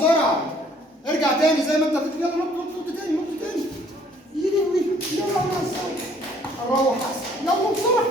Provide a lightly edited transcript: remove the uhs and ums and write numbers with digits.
بسرعه. ارجع تاني زي ما انت يلا نط نط نط تاني نط تاني. يلا يلا يلا. اروح احسن. يلا بسرعه.